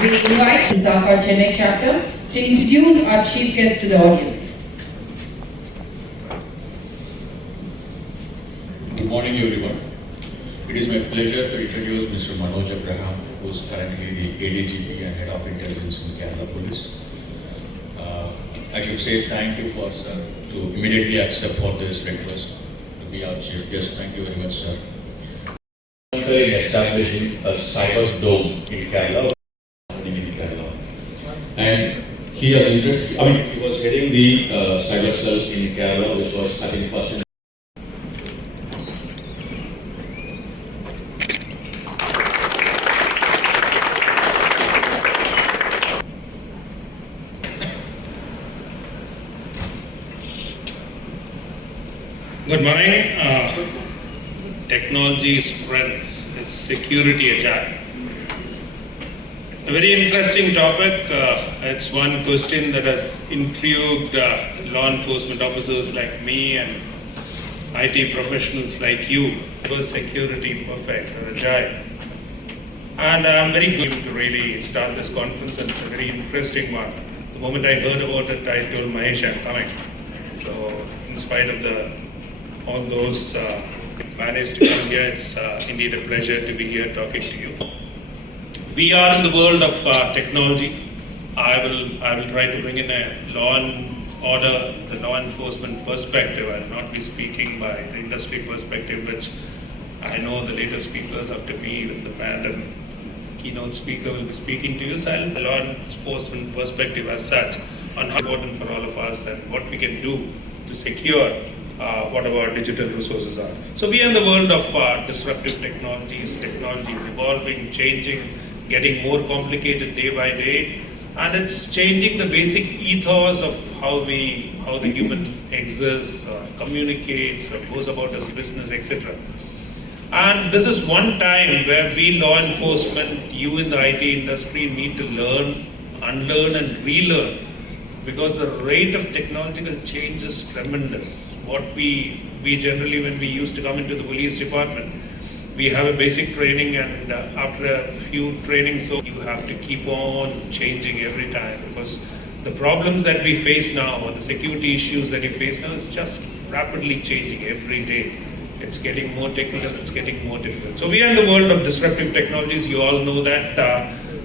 we invite ISACA Chennai chapter to introduce our chief guest to the audience. Good morning, everyone. It is my pleasure to introduce Mr. Manoj Abraham, who is currently the ADGP and Head of Intelligence in Kerala Police. I should say thank you for sir to immediately accept for this request to be our chief guest. Thank you very much, sir. In establishing a cyber dome in Kerala, and he was heading the cyber cell in Kerala, which was I think first in. Good morning. Technology strengths is security agile. A very interesting topic. It's one question that has intrigued law enforcement officers like me and IT professionals like you. Was security perfect or agile? And I'm very good to really start this conference, and it's a very interesting one. The moment I heard about it, I told Mahesh I'm coming. So in spite of all those managed to come here, it's indeed a pleasure to be here talking to you. We are in the world of technology. I will try to bring in a law and order, the law enforcement perspective. I will not be speaking by the industry perspective, which I know the later speakers after me with the band and keynote speaker will be speaking to you. So I'll the law enforcement perspective as such on how important for all of us and what we can do to secure what our digital resources are. So we are in the world of disruptive technologies evolving, changing, getting more complicated day by day, and it's changing the basic ethos of how the human exists, communicates, goes about his business, etc. And this is one time where we law enforcement, you in the IT industry need to learn, unlearn and relearn, because the rate of technological change is tremendous. What we generally, when we used to come into the police department, we have a basic training, and after a few trainings, so you have to keep on changing every time, because the problems that we face now, or the security issues that you face now, is just rapidly changing every day. It's getting more technical, it's getting more difficult. So we are in the world of disruptive technologies. You all know that.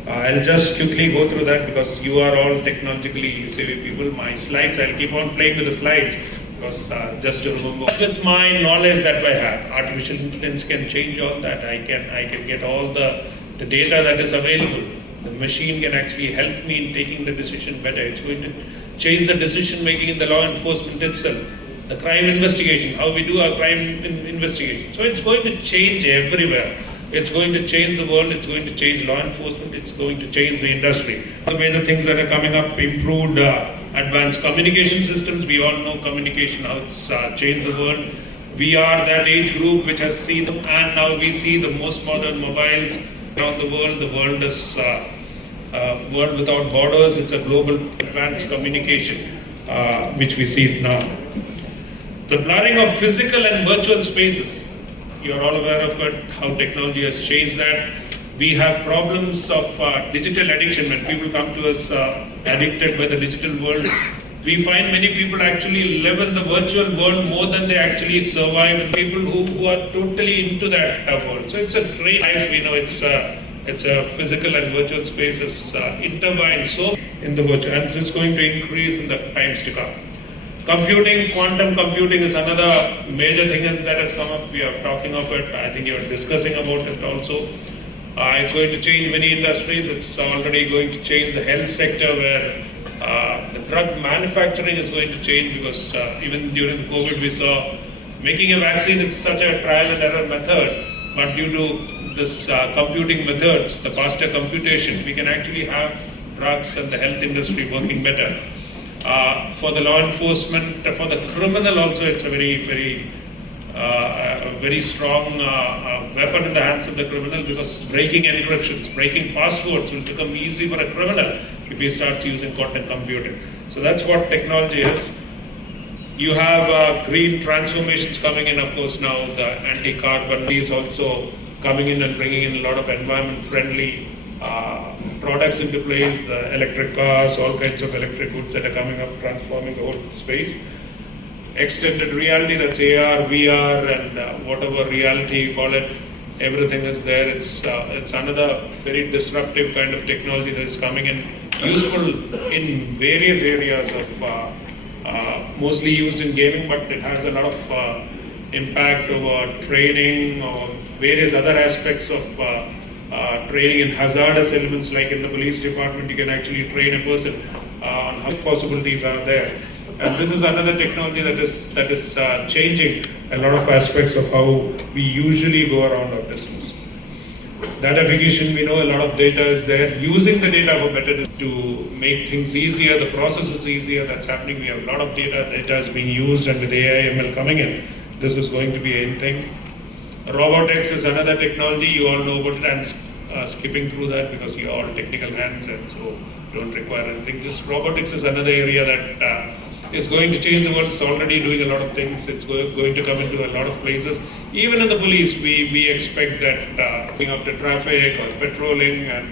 I'll just quickly go through that because you are all technologically savvy people. My slides, I'll keep on playing with the slides because just to remember. With my knowledge that I have, artificial intelligence can change all that. I can get all the data that is available. The machine can actually help me in taking the decision better. It's going to change the decision making in the law enforcement itself. The crime investigation, how we do our crime investigation. So it's going to change everywhere. It's going to change the world, it's going to change law enforcement, it's going to change the industry. The major things that are coming up, improved advanced communication systems. We all know communication, how it's changed the world. We are that age group which has seen them, and now we see the most modern mobiles around the world. The world is world without borders. It's a global advanced communication which we see now. The blurring of physical and virtual spaces. You're all aware of it, how technology has changed that. We have problems of digital addiction. When people come to us addicted by the digital world, we find many people actually live in the virtual world more than they actually survive with people who are totally into that world. So it's a great life, we know it's a physical and virtual spaces intertwined so in the virtual, and this is going to increase in the times to come. Computing, quantum computing is another major thing that has come up. We are talking of it. I think you are discussing about it also. It's going to change many industries. It's already going to change the health sector, where the drug manufacturing is going to change, because even during the COVID we saw making a vaccine is such a trial and error method, but due to this computing methods, the faster computation, we can actually have drugs and the health industry working better. For the law enforcement, for the criminal also, it's a very strong weapon in the hands of the criminal, because breaking encryptions, breaking passwords will become easy for a criminal if he starts using quantum computing. So that's what technology is. You have green transformations coming in, of course. Now the anti-carbon is also coming in and bringing in a lot of environment-friendly products into place, the electric cars, all kinds of electric goods that are coming up, transforming the whole space. Extended reality, that's AR, VR, and whatever reality you call it, everything is there. It's another very disruptive kind of technology that is coming in, useful in various areas of, mostly used in gaming, but it has a lot of impact over training or various other aspects of training in hazardous elements, like in the police department, you can actually train a person on how possibilities are there. And this is another technology that is changing a lot of aspects of how we usually go around our business. Datafication, we know a lot of data is there. Using the data for better to make things easier, the process is easier, that's happening. We have a lot of data is being used, and with AI, ML coming in, this is going to be a thing. Robotics is another technology, you all know about it. I'm skipping through that because you're all technical hands and so don't require anything. Just robotics is another area that is going to change the world. It's already doing a lot of things. It's going to come into a lot of places. Even in the police, we expect that looking after traffic or patrolling and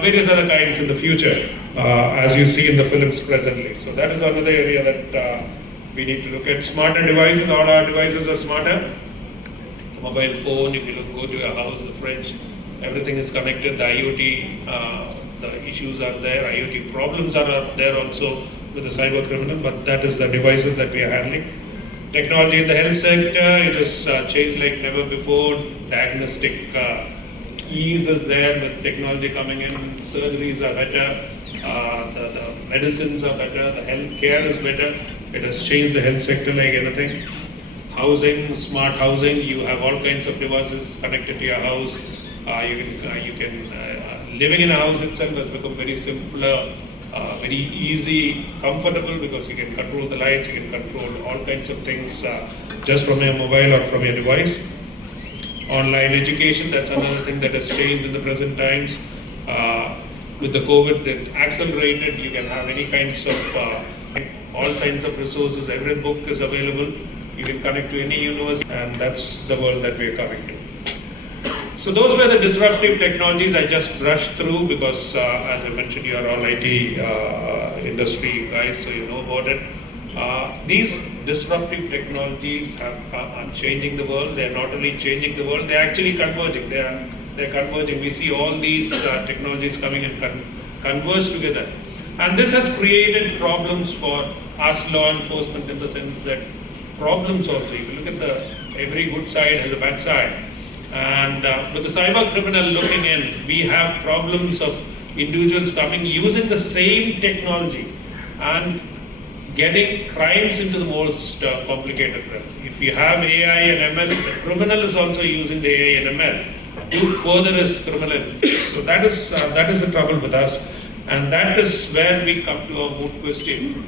various other kinds in the future, as you see in the films presently. So that is another area that we need to look at. Smarter devices, all our devices are smarter. Mobile phone, if you go to your house, the fridge, everything is connected. The IoT, the issues are there. IoT problems are there also with the cyber criminal, but that is the devices that we are handling. Technology in the health sector, it has changed like never before. Diagnostic ease is there with technology coming in. Surgeries are better. The medicines are better. The health care is better. It has changed the health sector like anything. Housing, smart housing, you have all kinds of devices connected to your house. Living in a house itself has become very simpler, very easy, comfortable, because you can control the lights, you can control all kinds of things just from your mobile or from your device. Online education, that's another thing that has changed in the present times. With the COVID, it accelerated. You can have any kinds of, all kinds of resources. Every book is available. You can connect to any university, and that's the world that we are coming to. So those were the disruptive technologies I just brushed through because, as I mentioned, you are all IT industry guys, so you know about it. These disruptive technologies are changing the world. They are not only changing the world, they are actually converging. They're converging. We see all these technologies coming and converge together. And this has created problems for us law enforcement, in the sense that problems also, if you look at every good side has a bad side. And with the cyber criminal looking in, we have problems of individuals coming using the same technology and getting crimes into the most complicated realm. If you have AI and ML, the criminal is also using the AI and ML to further his criminal. So that is the trouble with us, and that is where we come to our moot question.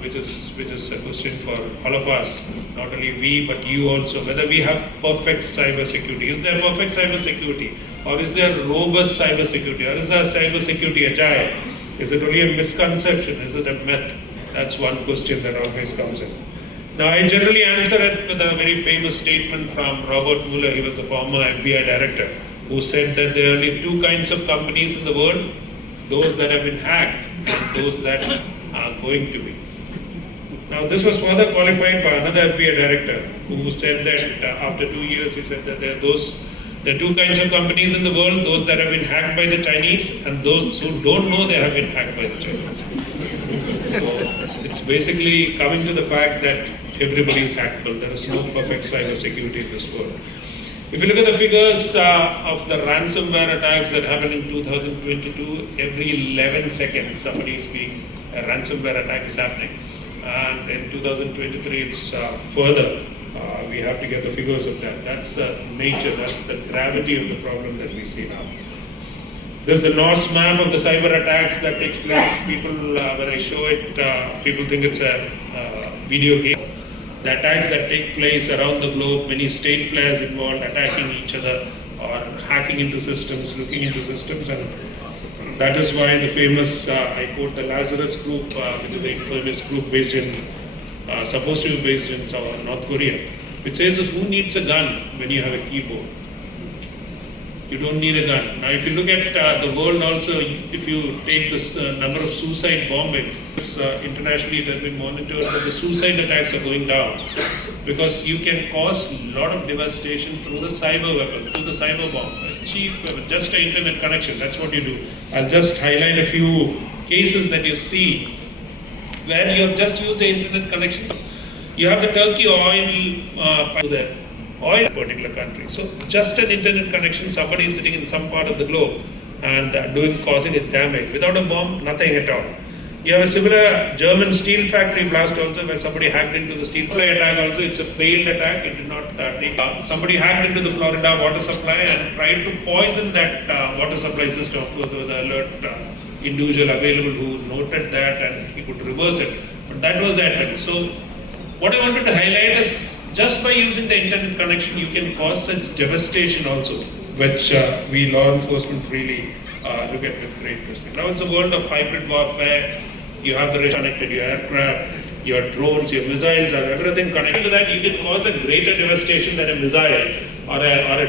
Which is a question for all of us, not only we but you also, whether we have perfect cyber security. Is there perfect cyber security, or is there robust cyber security, or is our cyber security agile? Is it only a misconception? Is it a myth? That's one question that always comes in. Now, I generally answer it with a very famous statement from Robert Mueller. He was the former FBI director, who said that there are only two kinds of companies in the world: those that have been hacked and those that are going to be. Now, this was further qualified by another FBI director, who said that after 2 years, he said that there are two kinds of companies in the world: those that have been hacked by the Chinese and those who don't know they have been hacked by the Chinese. So it's basically coming to the fact that everybody is hackable. There is no perfect cyber security in this world. If you look at the figures of the ransomware attacks that happened in 2022, every 11 seconds somebody is being, a ransomware attack is happening. And in 2023, it's further. We have to get the figures of that. That's the nature, that's the gravity of the problem that we see now. There's the Norse map of the cyber attacks that takes place. People, when I show it, people think it's a video game. The attacks that take place around the globe, many state players involved, attacking each other or hacking into systems, looking into systems, and that is why the famous, I quote the Lazarus Group, which is a famous group based in, supposed to be based in North Korea, which says, who needs a gun when you have a keyboard? You don't need a gun. Now, if you look at the world also, if you take this number of suicide bombings, internationally it has been monitored that the suicide attacks are going down because you can cause a lot of devastation through the cyber weapon, through the cyber bomb. Cheap weapon, just an internet connection, that's what you do. I'll just highlight a few cases that you see where you have just used the internet connection. You have the Turkey oil pipe there. Oil in a particular country. So just an internet connection, somebody is sitting in some part of the globe and causing it damage. Without a bomb, nothing at all. You have a similar German steel factory blast also where somebody hacked into the steel supply attack also. It's a failed attack. It did not take somebody hacked into the Florida water supply and tried to poison that water supply system. Of course, there was an alert individual available who noted that and he could reverse it. But that was the attempt. So what I wanted to highlight is just by using the internet connection, you can cause such devastation also, which we law enforcement really look at with great respect. Now it's the world of hybrid warfare. You have the connected, your aircraft, your drones, your missiles, and everything connected to that. You can cause a greater devastation than a missile or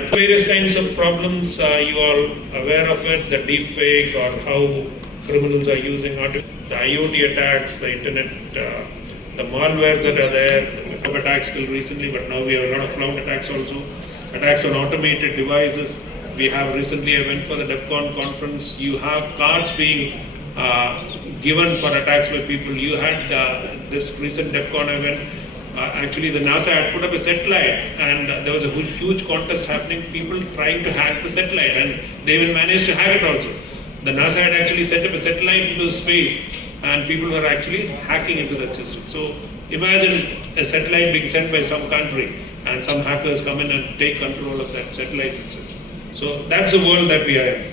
various kinds of problems. You are aware of it, the deep fake or how criminals are using the IoT attacks, the internet, the malwares that are there. Attacks till recently, but now we have a lot of cloud attacks also. Attacks on automated devices. We have recently, I went for the DEF CON conference. You have cards being given for attacks by people. You had this recent DEF CON event. Actually, the NASA had put up a satellite, and there was a huge contest happening. People trying to hack the satellite, and they will manage to hack it also. The NASA had actually sent up a satellite into space, and people were actually hacking into that system. So imagine a satellite being sent by some country and some hackers come in and take control of that satellite itself. So that's the world that we are in.